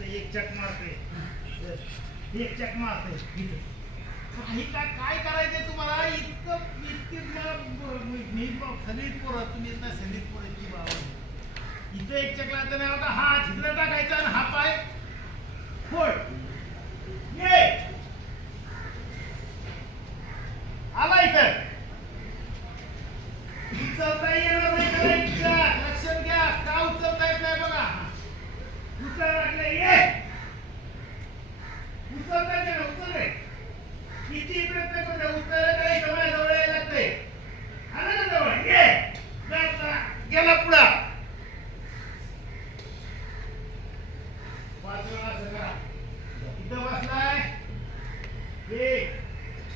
एक चक मारते. एक चक मारते. काही काय काय करायचंय तुम्हाला? इतकं इतकी मी- सलीत पोरं तुम्ही इथं सलीत पोरं बाबा इथं एक चक लागतं नाही. आता हा छिद्र टाकायचा आणि हा पाय फोड. ये. आला इथं. उचलता येईल नाही त्याला इच्छा लक्षात घ्या का उचलता येत नाही बघा उचल लागले ये उचलता येते उचल किती प्रयत्न करतो उचलायला तरी जवळ जवळ यायला लागते आला ना जवळ ये लागला. गेला पुढा पाच वेळा असं करा इथं बसलाय एक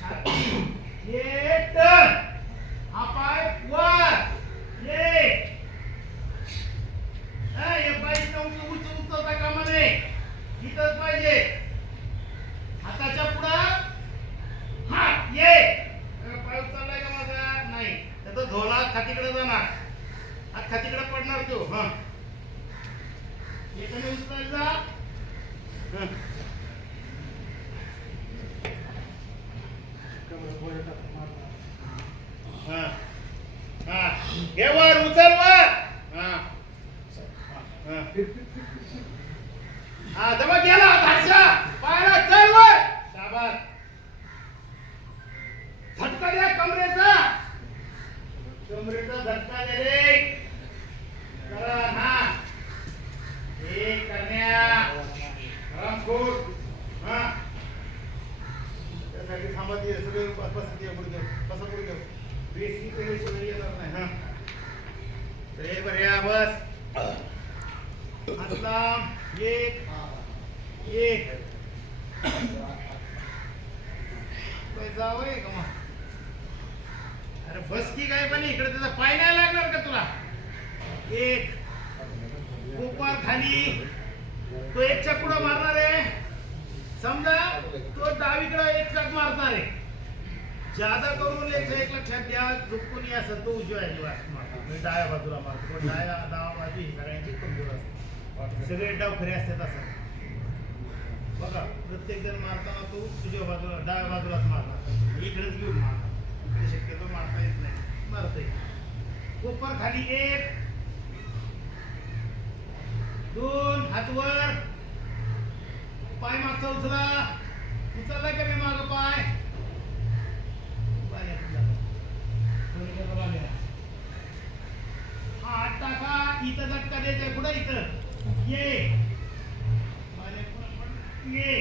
छाती एक टन हा पाय वर एक हा, हे पाय इथं उच उच उचलता कामा नये इथंच पाहिजे हाताच्या पुढं हा ये अरे, पाय उचललाय का माझा नाही त्याचा झोला खातीकडे जाणार हा खातीकडे पडणार तो हा एकाने उचलायचा हा हा हे. वर उचल वर हा हा हा जमा गेला धाडसा पायाला चल वर शाबास झटका द्या कमरेचा कमरेचा झटका दे रे करा हा हे करण्या रामखोर हा त्यासाठी थांबत ये सगळे बस बस ये पुढे घेऊ बसा पुढे घेऊ बेसी येणार नाही हा रे बऱ्या बस एक एक का मग अरे बस की काय पण इकडे त्याचा पाय नाही लागणार का तुला एक कोपार खाली तो एक चकुडा मारणार. आहे समजा तो डावीकडे एक चक मारणार. आहे ज्यादा करून एक एक लक्षात घ्या झुकून असं तो उजव्या ह्याची मारतो. म्हणजे डाव्या बाजूला मारतो. पण डाव्या डावा बाजू ही सगळ्यांची कमजोर असते. सगळे डाव खरे असतात असं. बघा प्रत्येक जण मारताना तो उजव्या बाजूला डाव्या बाजूलाच मारणार. इकडेच घेऊन मारणार. शक्यतो मारता येत नाही. मारतोय. कोपर खाली एक. दोन हात वर. पाय मागचा उचला. उचलला का मी माग पाय? हा टाका इथं झटका द्यायचा पुढे इथं. ये. ये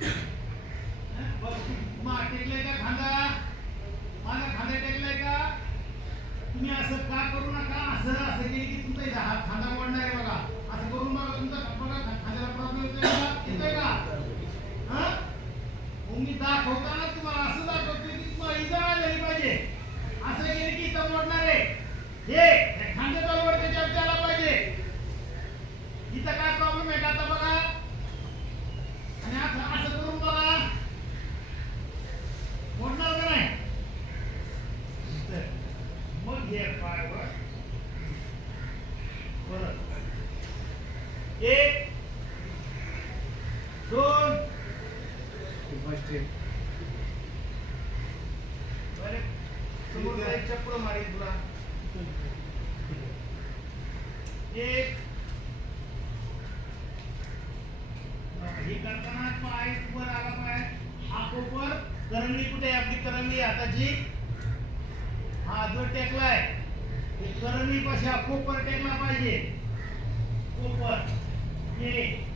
हं? बघ, मा टेकलाय का खांदा माझा खांदा टेकलाय का तुम्ही असं का करू नका असं असं केली की तुमचा इथं हात खांदा मोडणार आहे बघा असं करून बघा तुमचा बघा खा- खांद्याला प्रॉब्लेम येतोय का येतोय का हा मग मी दाखवताना तुम्हाला असं दाखवतोय की तुम्हाला इजा झाली पाहिजे असं केलं की इथं मोडणार आहे हे त्या खांद्या तलवार त्याच्यावर आला पाहिजे इथं काय प्रॉब्लेम आहे का आता बघा आणि असं असं करून बघा मोडणार का नाही तर मग हे पाय वर परत एक दोन बरे समोरचा एक चक्र मारील तुला. एक. हे करताना पाय वर आला पाय. हा कोपर करंगळी कुठे आहे आपली करंगळी हाताची. हा जो टेकलाय करंगळी पाशी हा कोपर टेकला पाहिजे. कोपर. ये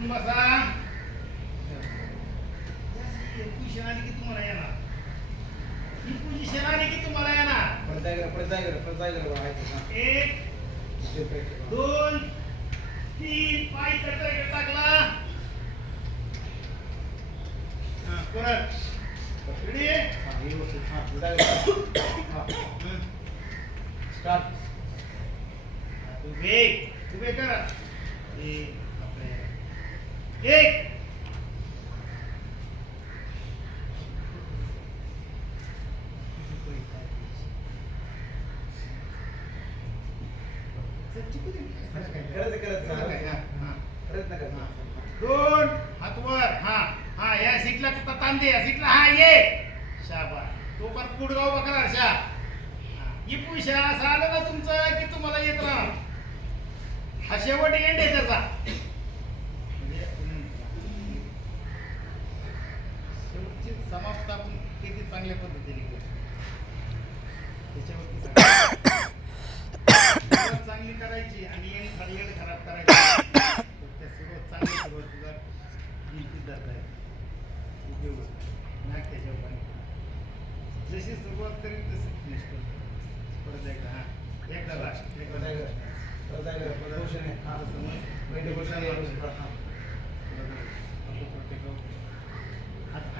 उठून बसा ही पोझिशन आली की तुम्हाला येणार? ही पोझिशन आली की तुम्हाला येणार एक दोन तीन पाय कटर टाकला. हा, परत. रेडी उभे उभे करा एक आपले- एक सच्ची कुठे? करत करत करत आहे. प्रयत्न कर हा. दोन. हात वर. हा. हा या सीटला कुठं ताण दे या सीटला हा ये. शाबा तो पण कुडगाव बकरा शा. ही. पुशा असं आलं ना तुमचं की तुम्हाला येत राहणार. हा शेवट एंड आहे त्याचा. समाप्त आपण किती चांगल्या पद्धतीने करू? त्याच्यावरती चांगली करायची आणि येण येण खराब करायची. त्या सुरुवात चांगली सुरुवातीला धरता येते उपयोग. नाक त्याच्यावर पाणी. जशी सुरुवात करेल तशी फिनिश करतो परत एकदा हा. एकदा लास्ट. एकदा. परत? परत पोषण आहे. हा. पोषण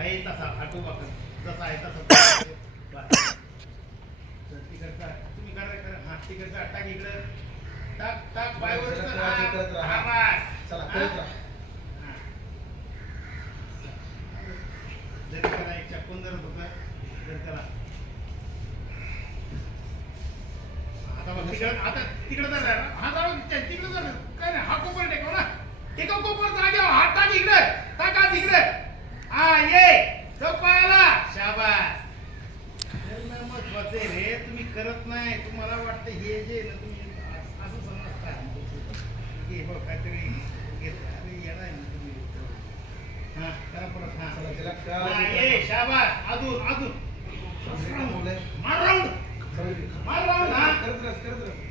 आहे. तसा जसा आहे तसा तिकडचा तुम्ही करा करा हा तिकडचा टाक इकडं टाक बायवर. हा चला? करत राहा. जरी त्याला एक चक्कून जर होतं तर त्याला आता तिकडं आता तिकडं जर राहिला, हा जाऊ तिकडं जर काय नाही हा कोपर टेकव ना एका कोपर जागेवर हात टाक इकडं टाक हात इकडं हा ये कपाला शाबास करणं महत्वाचं आहे रे तुम्ही करत नाही तुम्हाला वाटतं हे जे तुम्ही अस- समजता हे बघ काहीतरी घेत अरे येणार ना तुम्ही. हा करा परत. हा. चला, करा. हा, ये शाबास. अजून अजून. मार राऊंड. मार राऊंड हा. करत राहा करत राहा.